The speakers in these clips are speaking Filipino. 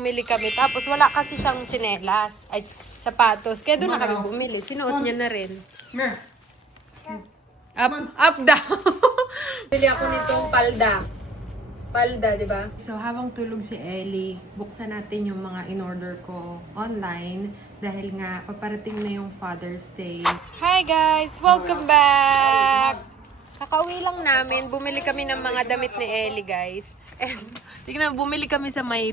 Bumili kami, tapos wala kasi siyang tsinelas, ay sapatos. Kaya doon na kami bumili. Sinuot niya na rin. Up, down. Bili ako nitong palda. Palda, di ba? So, habang tulog si Ellie, buksan natin yung mga in-order ko online dahil nga paparating na yung Father's Day. Hi guys! Welcome back! Kakauwi lang namin. Bumili kami ng mga damit ni Ellie, guys. And, tignan, bumili kami sa may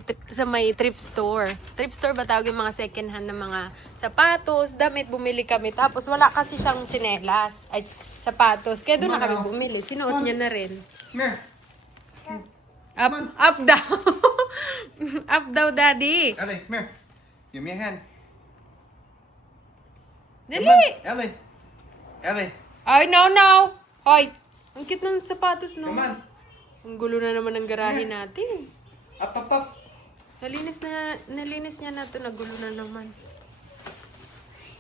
thrift store. Thrift store ba tawag yung mga second hand na mga sapatos, damit, bumili kami. Tapos wala kasi siyang tsinelas, ay sapatos. Kaya doon na kami bumili. Sinuot niya na rin. Up, down. Up daw, daddy. Ellie, come here. Give me a hand. Dali! Ellie. Ellie. Ay, no. Hoy, ang cute ng sapatos, no? Come on. Ang gulo na naman ng garahe natin. Up. Nalinis niya na ito. Nagulo na naman.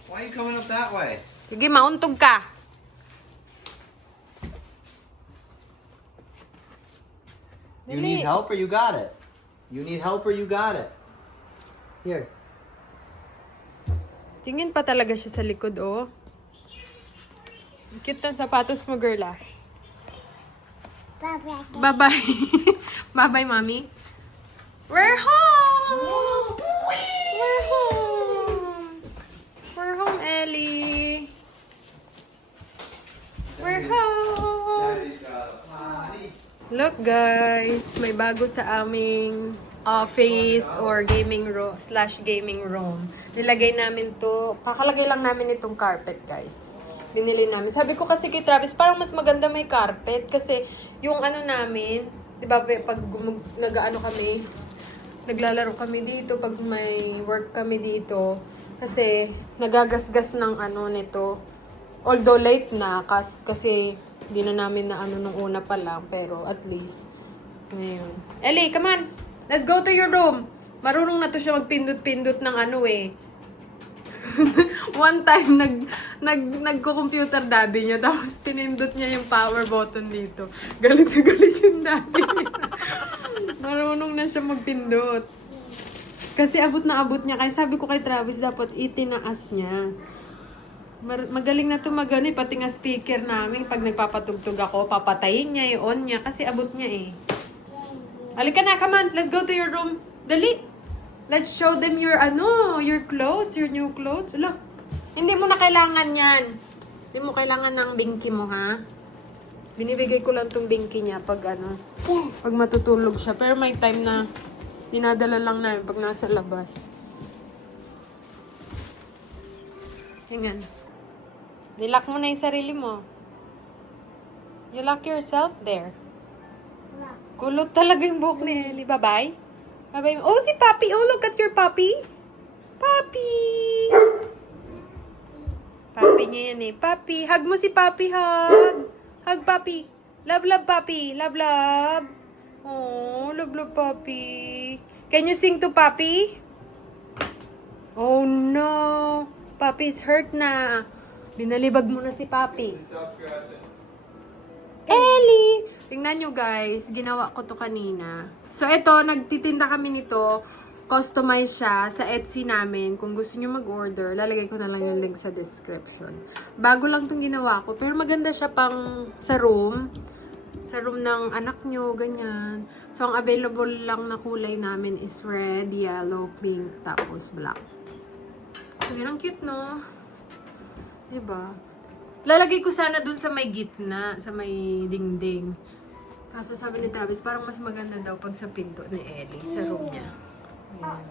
Why are you coming up that way? Sige, mauntog ka. You need help or you got it? You need help or you got it? Here. Tingin pa talaga siya sa likod, oh. Ang cute ng sapatos mo, girl, ah. Bye-bye. Bye-bye, mommy. We're home! We're home! We're home, Ellie. We're home! Look, guys. May bago sa aming office or gaming room /gaming room. Nilagay namin to. Kakalagay lang namin itong carpet, guys. Binili namin. Sabi ko kasi kay Travis, parang mas maganda may carpet. Kasi yung ano namin, di ba, pag nag-ano kami, naglalaro kami dito, pag may work kami dito, kasi nagagasgas ng ano nito. Although late na, kasi hindi na namin na ano nung una pa lang, pero at least, ngayon. Ellie, come on! Let's go to your room! Marunong na to siya magpindot-pindot ng ano eh. One time, nagko-computer daddy niya, tapos pinindot niya yung power button dito. Galit na galit yung daddy niya. Marunong na siya magpindot. Kasi abot na abot niya. Kaya sabi ko kay Travis, dapat itinaas niya. Magaling na to magano, pati nga speaker namin, pag nagpapatugtog ako, papatayin niya, i-on niya, kasi abot niya eh. Halika na, come on, let's go to your room. Dali! Let's show them your, your clothes, your new clothes. Ala, hindi mo na kailangan yan. Hindi mo kailangan ng binky mo, ha? Binibigay ko lang tong binky niya pag pag matutulog siya. Pero may time na dinadala lang namin pag nasa labas. Tingnan. Nilock mo na yung sarili mo. You lock yourself there. Kulot talaga yung buhok ni Ellie. Bye-bye. Bye-bye. Oh, si Papi. Oh, look at your Papi. Papi. Papi niya yan eh. Papi. Hug mo si Papi. Hug. Hug, Papi. Love, love, Papi. Love, love. Oh, love, love, Papi. Can you sing to Papi? Oh, no. Papi's hurt na. Binalibag mo na si Papi. Ellie! Tingnan nyo guys, ginawa ko to kanina. So ito, nagtitinda kami nito. Customize siya sa Etsy namin. Kung gusto nyo mag-order, lalagay ko na lang yung link sa description. Bago lang itong ginawa ko, pero maganda siya pang sa room. Sa room ng anak nyo, ganyan. So ang available lang na kulay namin is red, yellow, pink, tapos black. So yun, ang cute, no? Diba? Lalagay ko sana dun sa may gitna, sa may dingding. Kaso sabi ni Travis, parang mas maganda daw pag sa pinto ni Ellie, sa room niya. Ayan.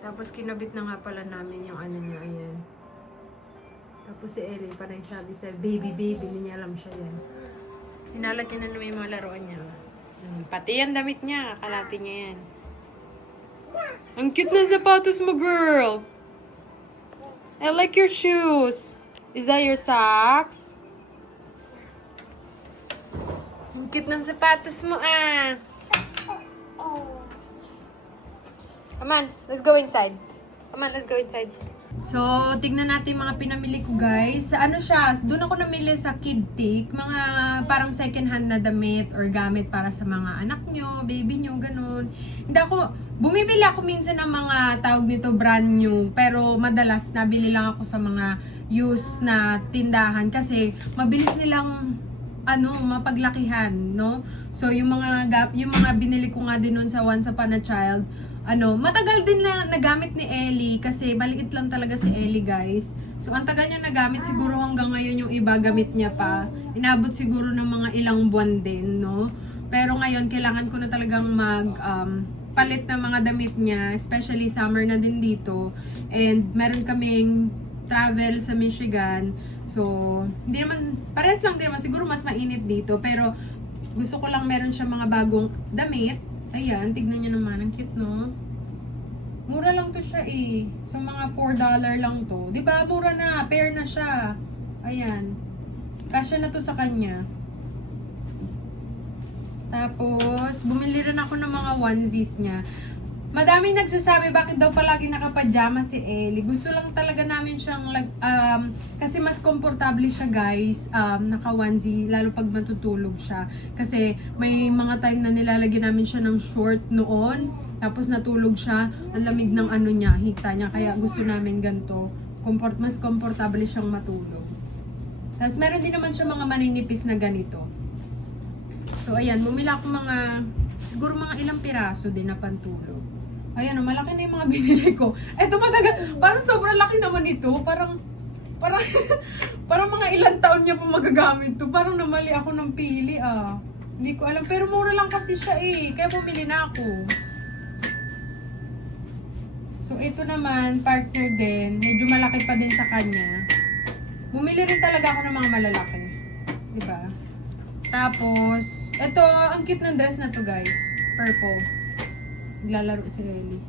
Tapos kinabit na nga pala namin yung ano niya, ayan. Tapos si Ellie, parang sabi sa baby, hindi niya alam siya yan. Hinalagyan na naman yung mga laruan niya. Pati yan damit niya, kalati niya yan. Ang cute ng sapatos mo, girl! I like your shoes. Is that your socks? Ang cute ng sapatos mo, ah. Come on, let's go inside. Come on, let's go inside. So, tignan natin mga pinamili ko, guys. Sa ano siya, doon ako namili sa Kidtik. Mga parang second hand na damit or gamit para sa mga anak nyo, baby nyo, ganun. Bumibili ako minsan ng mga tawag nito brand new, pero madalas nabili lang ako sa mga used na tindahan kasi mabilis nilang mapaglakihan, no? So yung mga binili ko nga din noon sa Once Upon a Child, matagal din na nagamit ni Ellie kasi maliit lang talaga si Ellie, guys. So ang tagal niya nagamit, siguro hanggang ngayon yung iba gamit niya pa. Inabot siguro ng mga ilang buwan din, no? Pero ngayon kailangan ko na talagang palit ng mga damit niya, especially summer na din dito. And meron kaming travel sa Michigan. So, hindi naman, parehas lang din naman, siguro mas mainit dito. Pero gusto ko lang meron siya mga bagong damit. Ayan, tignan niyo naman, ang cute, no? Mura lang to siya eh. So, mga $4 lang to. Diba, mura na, pair na siya. Ayan. Kasya na to sa kanya. Tapos, bumili rin ako ng mga onesies niya. Madaming nagsasabi bakit daw palagi nakapajama si Ellie. Gusto lang talaga namin siyang kasi mas komportable siya, guys, naka-onesie, lalo pag matutulog siya. Kasi may mga time na nilalagyan namin siya ng short noon, tapos natulog siya, ang lamig ng niya, hita niya, kaya gusto namin ganito. Mas komportable siyang matulog. Tapos meron din naman siya mga maninipis na ganito. So ayan, bumili ako siguro mga ilang piraso din na pantulog. Ayan, malaki na yung mga binili ko. Eto matagal, parang sobrang laki naman ito. Parang mga ilang taon niya pa magagamit to. Parang namali ako ng pili Hindi ko alam, pero mura lang kasi siya eh. Kaya bumili na ako. So ito naman, partner din. Medyo malaki pa din sa kanya. Bumili rin talaga ako ng mga malalaki. Diba? Tapos, ito, ang cute ng dress na to, guys. Purple. Naglalaro si Ellie.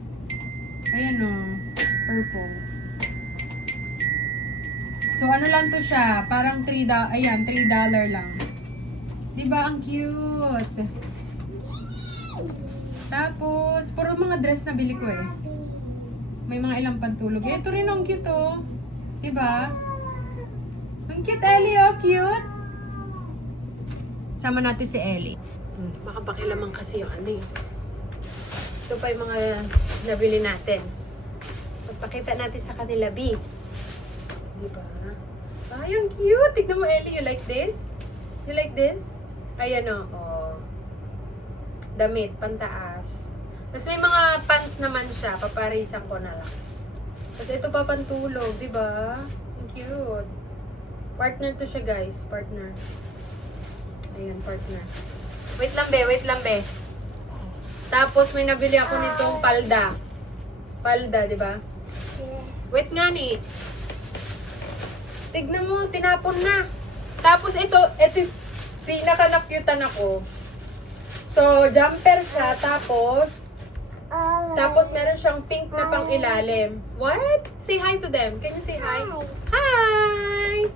Ayan o. Purple. So, ano lang to siya? Parang $3 lang. Diba? Ang cute. Tapos, puro mga dress na bili ko eh. May mga ilang pantulog. Ito rin ang cute oh. Diba? Ang cute, Ellie oh. Cute. Sama natin si Ellie. Baka pakilaman kasi yung Ito pa yung mga nabili natin. Pagpakita natin sa kanila, B. Diba? Ay, ang cute! Tignan mo, Ellie. You like this? You like this? Ayan o. Oh. Damit, pantaas. Tapos may mga pants naman siya. Paparisan ko na lang. Tapos ito pa pantulog. Diba? Ang cute. Partner to siya, guys. Partner. Ayan, partner. Wait lang, be. Wait lang, be. Tapos, may nabili ako nitong palda. Palda, di ba? Wait nga ni. Tignan mo, tinapon na. Tapos, ito pinaka-nakyutan ako. So, jumper siya. Tapos, meron siyang pink na pang ilalim. What? Say hi to them. Can you say hi? Hi!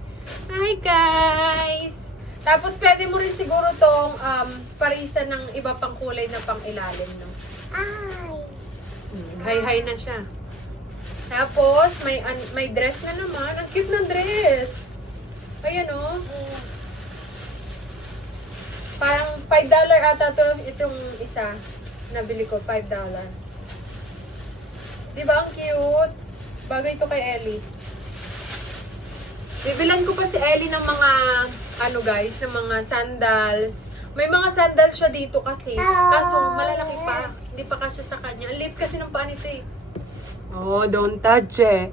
Hi, guys! Tapos, pwede mo rin siguro tong parisan ng iba pang kulay na pang ilalim, no? Hi-hi na siya. Tapos, may dress na naman. Ang cute ng dress. Ayan, oh. Parang $5 ata to. Itong isa. Nabili ko, $5. Diba, ang cute? Bagay to kay Ellie. Bibilan ko pa si Ellie ng mga guys, ng mga sandals. May mga sandals siya dito kasi. Kaso, malalaki pa. Hindi pa kasya sa kanya. Ang liit kasi ng paa nito eh. Oh, don't touch it.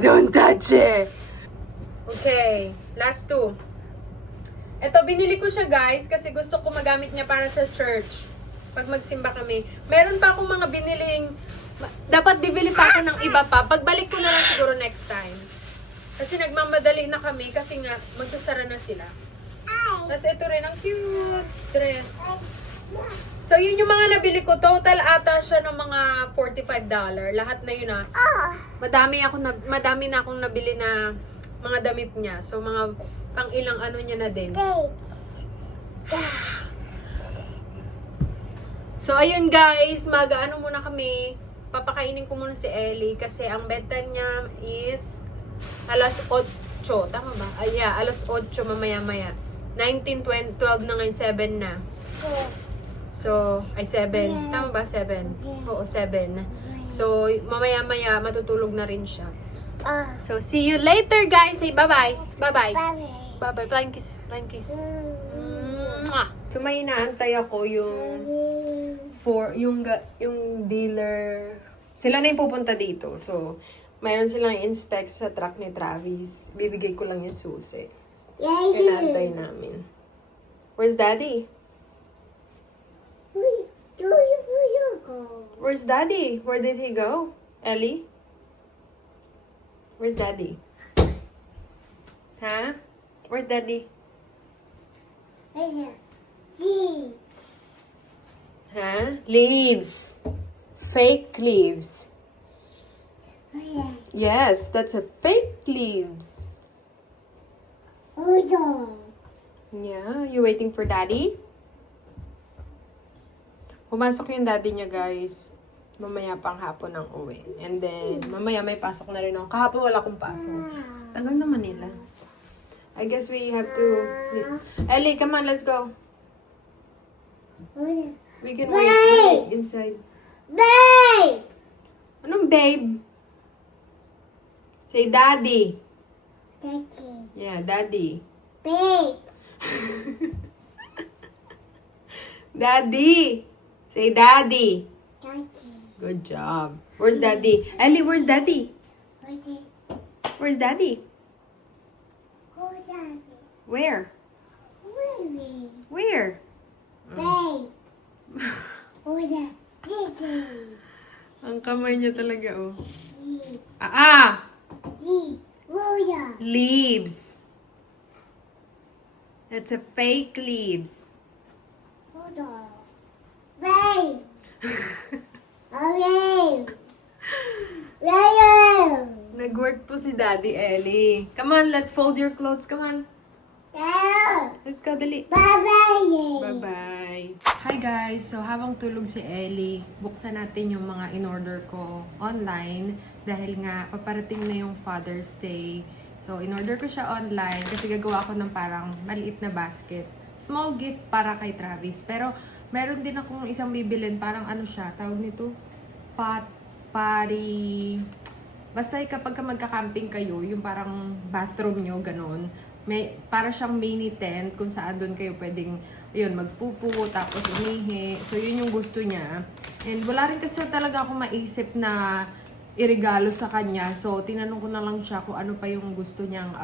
Don't touch it. Okay, last two. Ito, binili ko siya, guys, kasi gusto ko magamit niya para sa church. Pag magsimba kami. Meron pa akong mga biniling, dapat bibili pa ako ng iba pa. Pagbalik ko na lang siguro next time. Kasi nagmamadali na kami kasi nga magsasara na sila. Tapos ito rin ang cute dress. So yun yung mga nabili ko. Total ata siya ng mga $45. Lahat na yun Madami na akong nabili na mga damit niya. So mga pang ilang niya na din. So ayun guys, muna kami. Papakainin ko muna si Ellie kasi ang bedtime niya is alas 8. Tama ba? Alas 8 mamaya-maya. 19, 12 na ngayon, 7 na. So, ay 7. Tama ba? 7. Oo, 7. So, mamaya-maya matutulog na rin siya. So, see you later, guys. Say bye-bye. Bye-bye. Bye-bye. Flying kiss. Flying kiss. Mwah! So, may inaantay ako yung dealer. Sila na yung pupunta dito. So, mayroon silang inspect sa truck ni Travis. Bibigay ko lang yung susi. Inaantay namin. Where's Daddy? Where's Daddy? Where did he go? Ellie? Where's Daddy? Huh? Where's Daddy? Huh? Leaves. Fake leaves. Yes, that's a fake leaves. Yeah, you waiting for Daddy? Pumasok yung daddy niya, guys. Mamaya pang hapon ang uwi. And then, mamaya may pasok na rin ako. Kahapon wala akong pasok. Tagal naman nila. I guess we have to... Ellie, come on, let's go. We can wait inside. Babe! Anong babe? Say daddy. Daddy. Yeah, daddy. Babe! Daddy. Say daddy. Daddy. Good job. Where's daddy? Ellie, where's daddy? Daddy. Where's daddy? Who's Daddy? Where? Baby. Where? Babe! Who's Daddy? Ang kamay niya talaga, oh. Daddy. Ah! Who's Leaves. That's a fake leaves. Hold on. Babe! Babe! Babe! Nag-work po si Daddy Ellie. Come on, let's fold your clothes. Come on. Babe! Let's go, dali. Bye-bye! Bye-bye. Hi guys! So habang tulog si Ellie, buksan natin yung mga in-order ko online dahil nga paparating na yung Father's Day. So in-order ko siya online kasi gagawa ko ng parang maliit na basket. Small gift para kay Travis. Pero meron din akong isang bibilin, parang ano siya, tawag nito? Basta kapag magka-camping kayo, yung parang bathroom nyo, ganun. May, para siyang mini tent kung saan doon kayo pwedeng yun, magpupo, tapos umihi. So, yun yung gusto niya. And wala rin kasi talaga ako maisip na iregalo sa kanya. So, tinanong ko na lang siya kung ano pa yung gusto niyang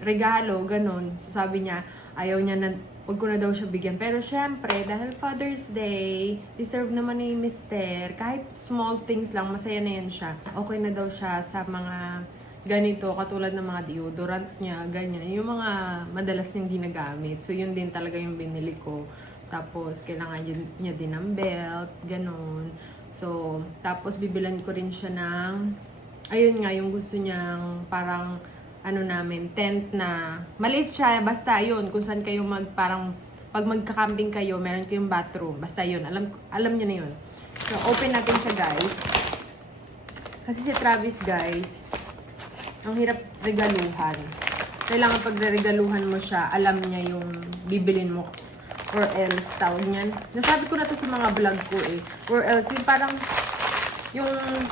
regalo, ganun. So, sabi niya, ayaw niya na, wag ko na daw siya bigyan. Pero syempre, dahil Father's Day, deserve naman ni Mister. Kahit small things lang, masaya na yan siya. Okay na daw siya sa mga ganito, katulad ng mga deodorant niya, ganyan. Yung mga madalas niyang ginagamit. So, yun din talaga yung binili ko. Tapos, kailangan niya din ng belt, ganun. So, tapos bibilan ko rin siya ng, ayun nga, yung gusto niyang parang, ano namin, tent na, maliit siya, basta yun, kung saan kayo parang, pag magka-camping kayo, meron kayong bathroom. Basta yun, alam niya na yun. So, open natin siya, guys. Kasi si Travis, guys, ang hirap regaluhan. Kailangan pag regaluhan mo siya, alam niya yung bibilin mo. Or else, tawag niyan. Nasabi ko na to sa mga vlog ko eh. Or else, yung parang,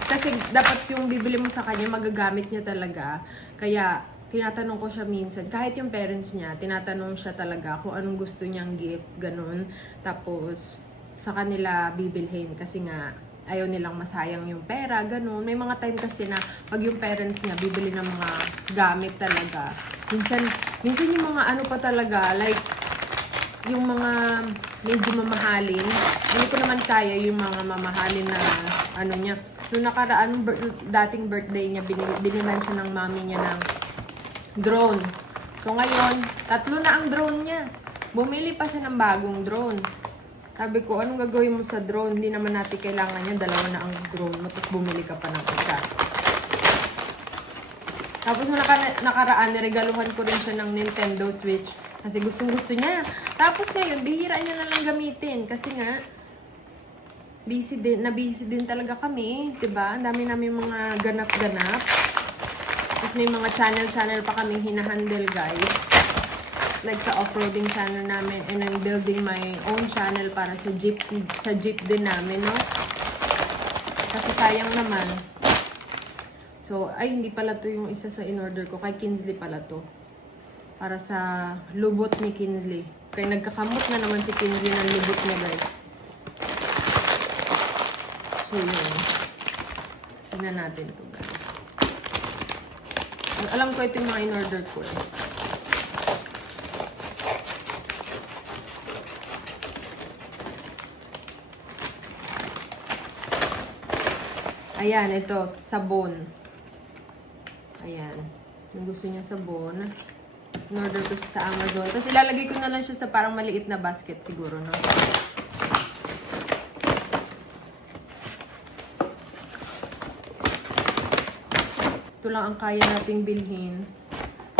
kasi dapat yung bibili mo sa kanya, magagamit niya talaga. Kaya, tinatanong ko siya minsan, kahit yung parents niya, tinatanong siya talaga kung anong gusto niyang gift, ganun. Tapos, sa kanila bibilhin kasi nga, ayaw nilang masayang yung pera, ganun. May mga time kasi na pag yung parents niya bibili ng mga gamit talaga. Minsan yung mga ano pa talaga, like, yung mga medyo mamahalin. Hindi ko naman kaya yung mga mamahalin na ano niya. Noong nakaraan, dating birthday niya, binilan siya ng mami niya ng drone. So ngayon, 3 na ang drone niya. Bumili pa siya ng bagong drone. Sabi ko, anong gagawin mo sa drone? Hindi naman natin kailangan yan. 2 na ang drone mo, tapos bumili ka pa ng isa. Tapos nakaraan, niregaluhan ko rin siya ng Nintendo Switch. Kasi gustong-gusto niya. Tapos ngayon, bihira niya na lang gamitin. Kasi nga, busy din talaga kami. Diba? Ang dami namin mga ganap-ganap. Tapos may mga channel pa kami hinahandle, guys. like sa off-roading channel namin, and I'm building my own channel para sa jeep din namin, no? Kasi sayang naman. So, ay, hindi pala to yung isa sa in-order ko. Kay Kinsley pala to. Para sa lubot ni Kinsley. Kaya nagkakamot na naman si Kinsley ng lubot niya, guys. So, yun. Tingnan natin to, guys. Alam ko ito yung mga in-order ko, eh. Ayan, ito, sabon. Ayan. Yung gusto niya sabon. In-order ko siya sa Amazon. Tapos ilalagay ko na lang siya sa parang maliit na basket siguro, no? Ito lang ang kaya nating bilhin.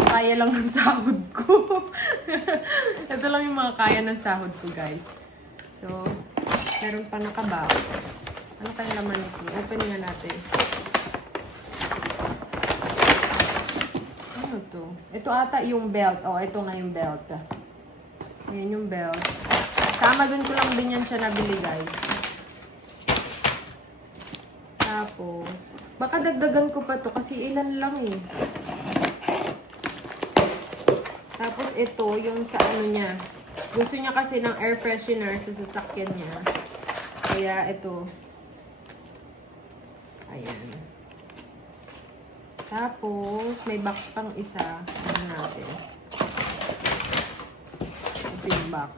Kaya lang ng sahod ko. Ito lang yung mga kaya ng sahod ko, guys. So, meron pa nakabox. Ano kaya naman ito? Open nga natin. Ano to? Ito ata yung belt. Oh, ito nga yung belt. Ayan yung belt. Sa Amazon ko lang din yan siya nabili, guys. Tapos, baka dagdagan ko pa to kasi ilan lang eh. Tapos ito, yung sa ano niya. Gusto niya kasi ng air freshener sa sasakyan niya. Kaya ito. Ayan. Tapos, may box pang isa. Ano natin? Ito yung box.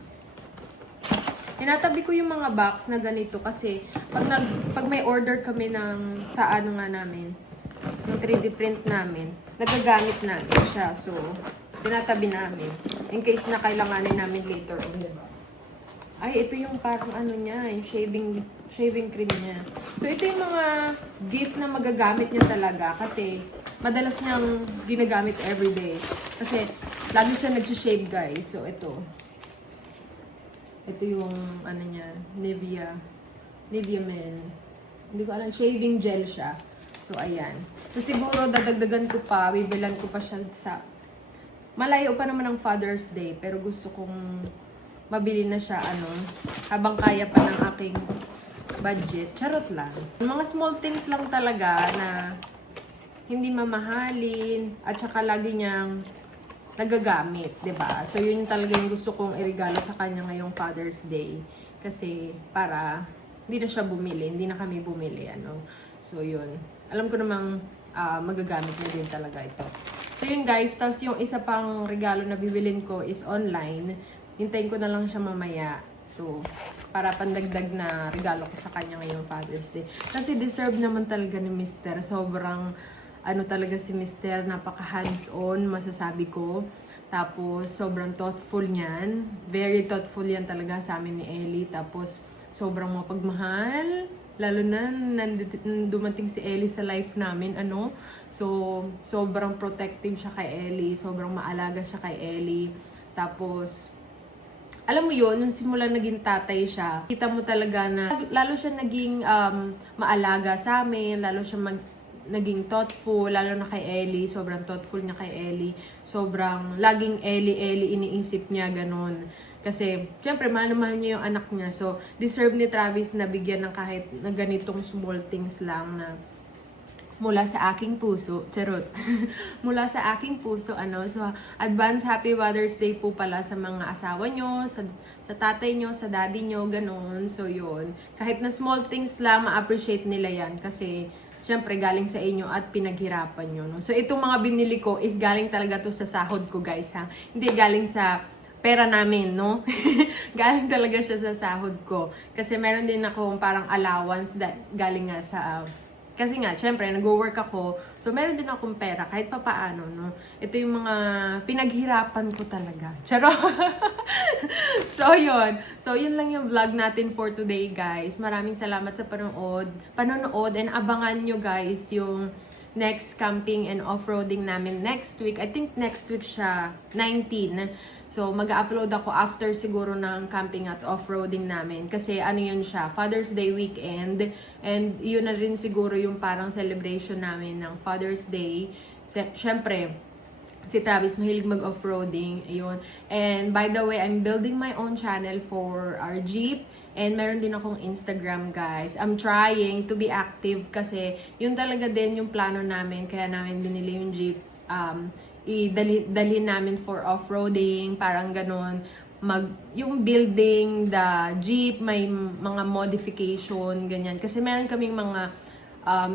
Tinatabi ko yung mga box na ganito kasi pag may order kami ng sa ano nga namin, yung 3D print namin, nagagamit namin siya. So, tinatabi namin. In case na kailanganin namin later on, diba? Ay, ito yung parang ano niya, yung shaving cream niya. So, ito yung mga gift na magagamit niya talaga kasi madalas niyang ginagamit everyday. Kasi, lagi siya nag-shave, guys. So, ito. Ito yung, ano niya, Nivea Men. Hindi ko alam, shaving gel siya. So, ayan. So, siguro, dadagdagan ko pa, bibilan ko pa siya sa... Malayo pa naman ang Father's Day, pero gusto kong mabili na siya, habang kaya pa ng aking budget. Charot lang. Mga small things lang talaga na hindi mamahalin at saka lagi niyang nagagamit, 'di ba? So yun talaga yung gusto kong iregalo sa kanya ngayong Father's Day kasi para hindi na siya bumili, hindi na kami bumili, So yun. Alam ko namang magagamit niya din talaga ito. So yun, guys, tapos yung isa pang regalo na bibilin ko is online. Hintayin ko na lang siya mamaya. So, para pandagdag na regalo ko sa kanya ngayong Father's Day. Kasi deserve naman talaga ni Mr. Sobrang, talaga si Mr. Napaka hands-on, masasabi ko. Tapos, sobrang thoughtful niyan. Very thoughtful yan talaga sa amin ni Ellie. Tapos, sobrang mapagmahal. Lalo na, dumating si Ellie sa life namin, So, sobrang protective siya kay Ellie. Sobrang maalaga siya kay Ellie. Tapos, alam mo yun, nung simula naging tatay siya, kita mo talaga na lalo siya naging maalaga sa amin, lalo siya naging thoughtful, lalo na kay Ellie, sobrang thoughtful niya kay Ellie. Sobrang laging Ellie iniisip niya, ganun. Kasi, syempre, mahal na mahal niya yung anak niya. So, deserve ni Travis na bigyan ng kahit na ganitong small things lang na mula sa aking puso, charot. Mula sa aking puso, So, advance happy Father's Day po pala sa mga asawa nyo, sa tatay nyo, sa daddy nyo, ganun. So, yun. Kahit na small things lang, ma-appreciate nila yan. Kasi, syempre, galing sa inyo at pinaghirapan nyo, So, itong mga binili ko is galing talaga to sa sahod ko, guys, ha. Hindi galing sa pera namin, no? Galing talaga siya sa sahod ko. Kasi meron din akong parang allowance galing nga sa... Kasi nga, syempre, nag-work ako. So, meron din akong pera, kahit pa paano, no? Ito yung mga pinaghirapan ko talaga. Charo! So, yun lang yung vlog natin for today, guys. Maraming salamat sa panonood. And abangan nyo, guys, yung next camping and off-roading namin next week. I think next week siya, 19. So, mag-upload ako after siguro ng camping at off-roading namin. Kasi yun siya, Father's Day weekend. And yun na rin siguro yung parang celebration namin ng Father's Day. Siyempre, Si Travis mahilig mag-offroading, ayun. And by the way, I'm building my own channel for our Jeep. And meron din akong Instagram, guys. I'm trying to be active kasi yun talaga din yung plano namin. Kaya namin binili yung Jeep. Dalhin namin for off-roading, parang ganun. Yung building, the Jeep, may mga modification, ganyan. Kasi meron kaming mga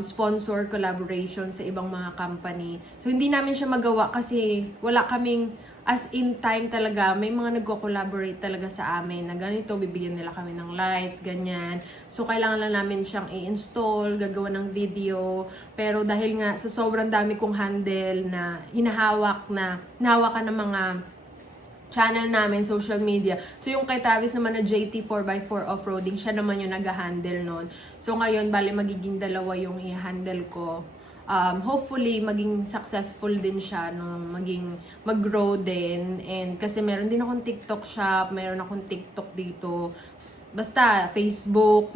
sponsor collaboration sa ibang mga company. So, hindi namin siya magawa kasi wala kaming as in time talaga. May mga nagko-collaborate talaga sa amin na ganito, bibigyan nila kami ng lights, ganyan. So, kailangan lang namin siyang i-install, gagawa ng video. Pero dahil nga sa sobrang dami kong handle na hinahawakan ng mga channel namin, social media. So, yung kay Travis naman na JT 4x4 off-roading, siya naman yung nag-handle nun. So, ngayon, bali magiging dalawa yung i-handle ko. Hopefully, maging successful din siya, no? Mag-grow din. And kasi meron din akong TikTok shop, meron akong TikTok dito. Basta, Facebook,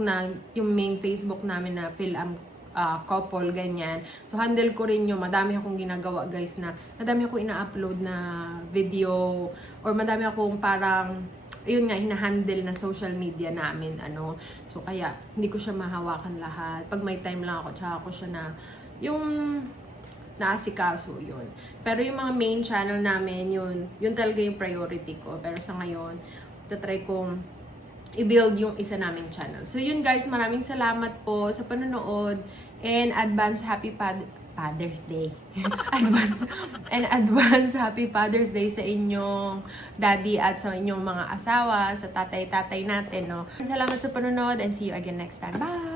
yung main Facebook namin na couple, ganyan. So, handle ko rin yun. Madami akong ginagawa, guys, madami akong ina-upload na video or madami akong parang, yun nga, hinahandle na social media namin, So, kaya, hindi ko siya mahawakan lahat. Pag may time lang ako, tsaka ko siya yung naasikaso, yun. Pero yung mga main channel namin, yun talaga yung priority ko. Pero sa ngayon, tatry kong i-build yung isa naming channel. So, yun guys, maraming salamat po sa panonood and advance happy Father's Day. advance happy Father's Day sa inyong daddy at sa inyong mga asawa, sa tatay-tatay natin, no? Salamat sa panonood and see you again next time. Bye!